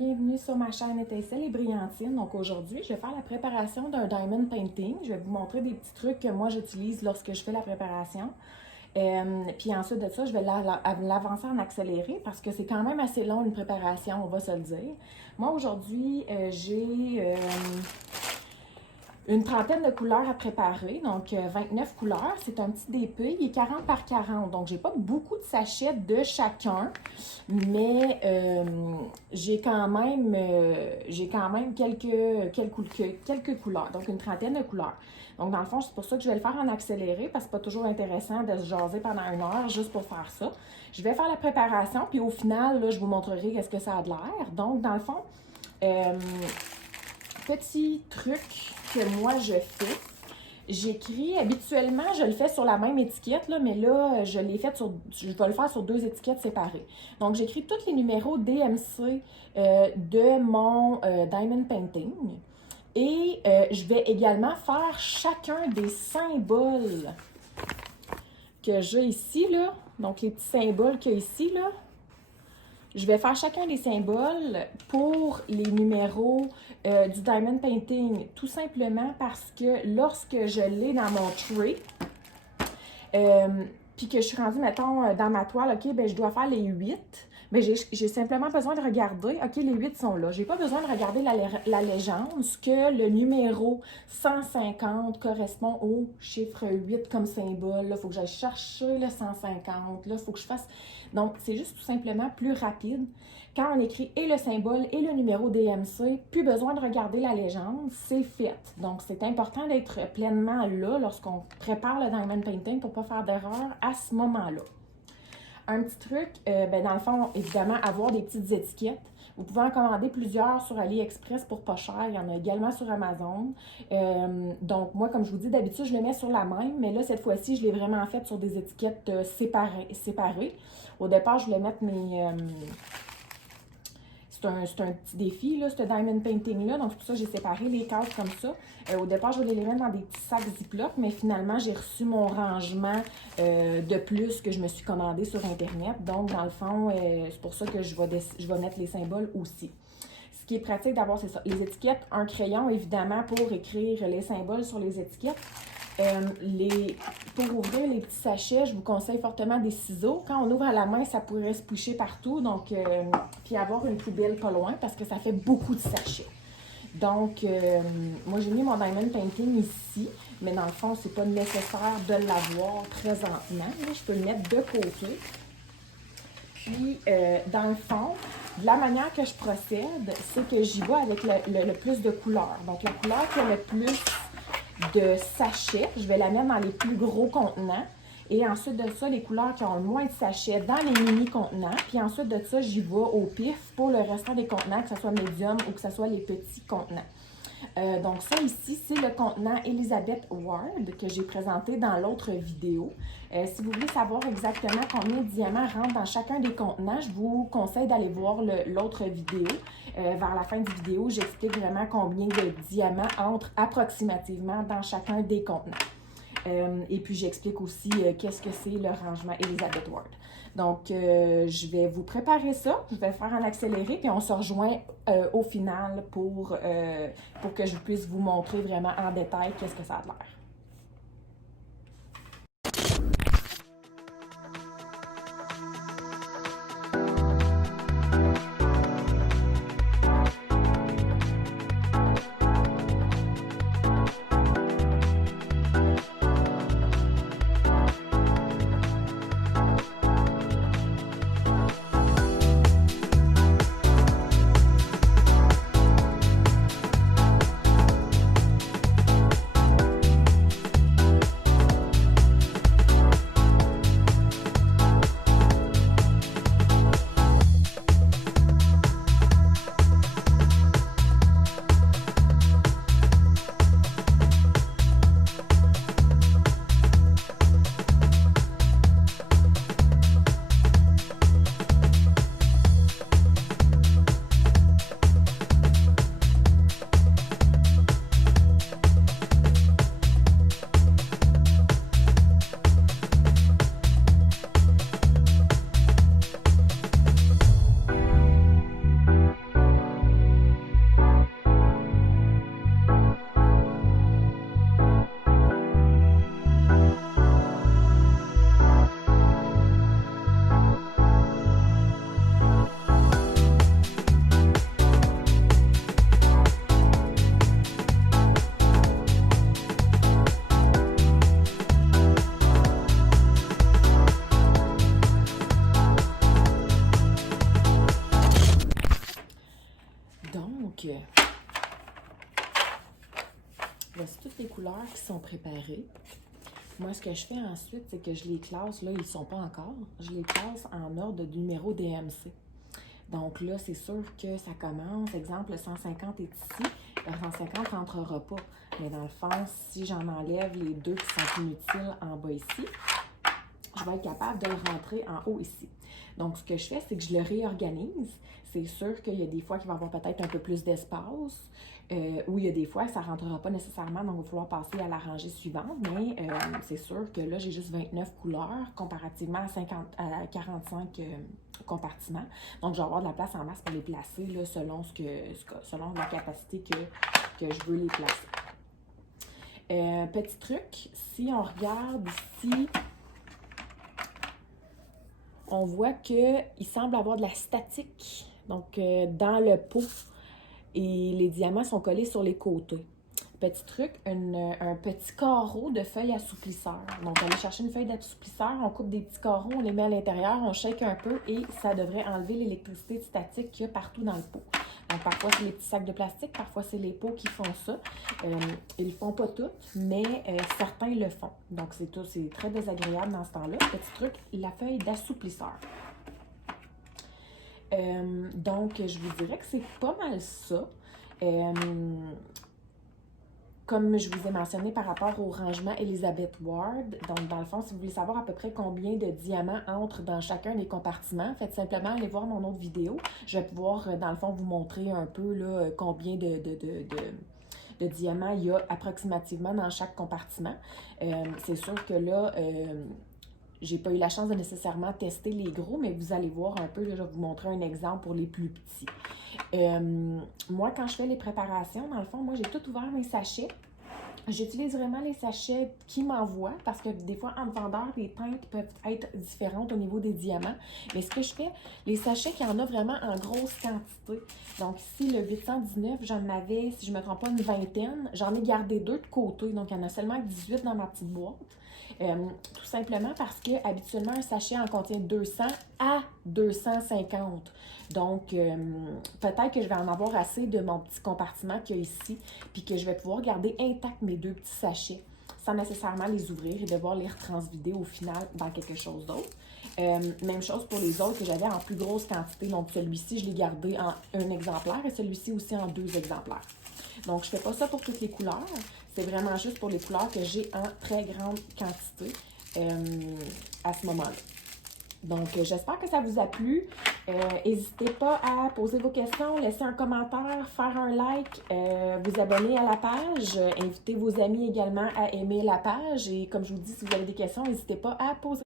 bienvenue sur ma chaîne Étincelle et Brillantine. Donc aujourd'hui, je vais faire la préparation d'un diamond painting. Je vais vous montrer des petits trucs que moi j'utilise lorsque je fais la préparation. Puis ensuite de ça, je vais l'avancer en accéléré parce que c'est quand même assez long une préparation, on va se le dire. Moi aujourd'hui, j'ai une trentaine de couleurs à préparer, donc 29 couleurs. C'est un petit DP, il est 40 par 40, donc j'ai pas beaucoup de sachets de chacun, mais j'ai quand même quelques couleurs, donc une trentaine de couleurs. Donc dans le fond, c'est pour ça que je vais le faire en accéléré, parce que c'est pas toujours intéressant de se jaser pendant une heure juste pour faire ça. Je vais faire la préparation, puis au final, là, je vous montrerai qu'est-ce que ça a de l'air. Donc dans le fond, petit truc que moi je fais, j'écris habituellement, je le fais sur la même étiquette, là, mais là, je vais le faire sur deux étiquettes séparées. Donc, j'écris tous les numéros DMC de mon Diamond Painting. Et je vais également faire chacun des symboles que j'ai ici, là. Donc, les petits symboles qu'il y a ici, là. Je vais faire chacun des symboles pour les numéros du Diamond Painting, tout simplement parce que lorsque je l'ai dans mon tray, puis que je suis rendue, mettons, dans ma toile, OK, ben je dois faire les 8, mais j'ai simplement besoin de regarder, OK, les 8 sont là. J'ai pas besoin de regarder la légende, ce que le numéro 150 correspond au chiffre 8 comme symbole. Là, il faut que j'aille chercher le 150. Là, il faut que je fasse... Donc, c'est juste tout simplement plus rapide. Quand on écrit et le symbole et le numéro DMC, plus besoin de regarder la légende, c'est fait. Donc, c'est important d'être pleinement là lorsqu'on prépare le Diamond Painting pour ne pas faire d'erreur à ce moment-là. Un petit truc, dans le fond, évidemment, avoir des petites étiquettes. Vous pouvez en commander plusieurs sur AliExpress pour pas cher. Il y en a également sur Amazon. Donc, moi, comme je vous dis, d'habitude, je le mets sur la même, mais là, cette fois-ci, je l'ai vraiment fait sur des étiquettes séparées. Au départ, je voulais mettre mes... c'est un petit défi, là, ce Diamond Painting-là. Donc, c'est pour ça que j'ai séparé les cases comme ça. Au départ, je voulais les mettre dans des petits sacs Ziploc, mais finalement, j'ai reçu mon rangement de plus que je me suis commandé sur Internet. Donc, dans le fond, c'est pour ça que je vais mettre les symboles aussi. Ce qui est pratique d'avoir, c'est ça, les étiquettes, un crayon, évidemment, pour écrire les symboles sur les étiquettes. Pour ouvrir les petits sachets, je vous conseille fortement des ciseaux. Quand on ouvre à la main, ça pourrait se boucher partout. Donc, puis avoir une poubelle pas loin parce que ça fait beaucoup de sachets. Donc, moi, j'ai mis mon Diamond Painting ici, mais dans le fond, c'est pas nécessaire de l'avoir présentement. Là, je peux le mettre de côté. Puis, dans le fond, la manière que je procède, c'est que j'y vais avec le plus de couleurs. Donc, la couleur qui a le plus de sachets, je vais la mettre dans les plus gros contenants. Et ensuite de ça, les couleurs qui ont le moins de sachets dans les mini-contenants. Puis ensuite de ça, j'y vais au pif pour le restant des contenants, que ce soit médium ou que ce soit les petits contenants. Donc ça ici, c'est le contenant Elizabeth Ward que j'ai présenté dans l'autre vidéo. Si vous voulez savoir exactement combien de diamants rentrent dans chacun des contenants, je vous conseille d'aller voir l'autre vidéo. Vers la fin de vidéo, j'explique vraiment combien de diamants entrent approximativement dans chacun des contenants. Et puis, j'explique aussi qu'est-ce que c'est le rangement Elizabeth Ward. Donc, je vais vous préparer ça. Je vais le faire en accéléré, puis on se rejoint au final pour que je puisse vous montrer vraiment en détail qu'est-ce que ça a l'air. voici toutes les couleurs qui sont préparées. Moi, ce que je fais ensuite, c'est que je les classe, là, ils ne sont pas encore, je les classe en ordre de numéro DMC. Donc là, c'est sûr que ça commence, exemple, le 150 est ici, le 150 n'entrera pas. Mais dans le fond, si j'en enlève les deux qui sont inutiles en bas ici, je vais être capable de le rentrer en haut ici. Donc, ce que je fais, c'est que je le réorganise. C'est sûr qu'il y a des fois qu'il va y avoir peut-être un peu plus d'espace, ou il y a des fois que ça ne rentrera pas nécessairement, donc il va falloir passer à la rangée suivante. Mais c'est sûr que là, j'ai juste 29 couleurs comparativement à 45 compartiments. Donc, je vais avoir de la place en masse pour les placer là, selon la capacité que je veux les placer. Petit truc, si on regarde ici, on voit qu'il semble avoir de la statique donc dans le pot et les diamants sont collés sur les côtés. Petit truc, un petit carreau de feuilles assouplisseurs. Donc, on va aller chercher une feuille d'assouplisseur, on coupe des petits carreaux, on les met à l'intérieur, on shake un peu et ça devrait enlever l'électricité statique qu'il y a partout dans le pot. Donc, parfois, c'est les petits sacs de plastique, parfois, c'est les pots qui font ça. Ils ne le font pas toutes, mais certains le font. Donc, c'est très désagréable dans ce temps-là. Petit truc, la feuille d'assouplisseur. Donc, je vous dirais que c'est pas mal ça. Comme je vous ai mentionné par rapport au rangement Elizabeth Ward, donc dans le fond, si vous voulez savoir à peu près combien de diamants entrent dans chacun des compartiments, faites simplement aller voir mon autre vidéo. Je vais pouvoir, dans le fond, vous montrer un peu là, combien de diamants il y a approximativement dans chaque compartiment. C'est sûr que là, j'ai pas eu la chance de nécessairement tester les gros, mais vous allez voir un peu, là, je vais vous montrer un exemple pour les plus petits. Moi, quand je fais les préparations, dans le fond, moi, j'ai tout ouvert mes sachets. J'utilise vraiment les sachets qui m'envoient parce que des fois, entre vendeurs, les teintes peuvent être différentes au niveau des diamants. Mais ce que je fais, les sachets qu'il y en a vraiment en grosse quantité. Donc ici, le 819, j'en avais, si je ne me trompe pas, une vingtaine. J'en ai gardé 2 de côté, donc il y en a seulement 18 dans ma petite boîte. Tout simplement parce que habituellement un sachet en contient 200 à 250. Donc, peut-être que je vais en avoir assez de mon petit compartiment qu'il y a ici, puis que je vais pouvoir garder intact mes 2 petits sachets sans nécessairement les ouvrir et devoir les retransvider au final dans quelque chose d'autre. Même chose pour les autres que j'avais en plus grosse quantité. Donc, celui-ci, je l'ai gardé en 1 exemplaire et celui-ci aussi en 2 exemplaires. Donc, je ne fais pas ça pour toutes les couleurs. C'est vraiment juste pour les couleurs que j'ai en très grande quantité à ce moment-là. Donc, j'espère que ça vous a plu. N'hésitez pas à poser vos questions, laisser un commentaire, faire un like, vous abonner à la page, inviter vos amis également à aimer la page. Et comme je vous dis, si vous avez des questions, n'hésitez pas à poser.